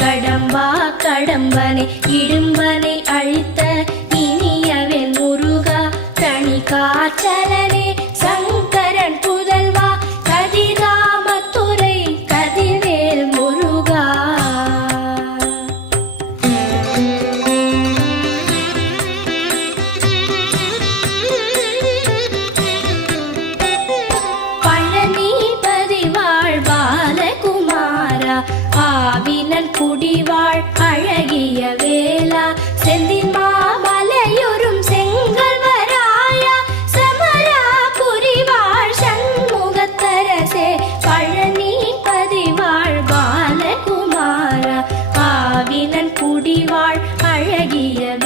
கடம்பா கடம்பனை இடும்பனை அழித்த இனியவே முருகா தனி காச்சலனே மன்னன் குடிவாழ் அழகிய வேளா. செந்தின் மாமலையுறும் செங்கல் வராயா சமரா புரிவாழ் சண்முகத்தரசே. பழனி பதிவாழ் பாலகுமாரா. ஆவினன் குடிவாழ் அழகிய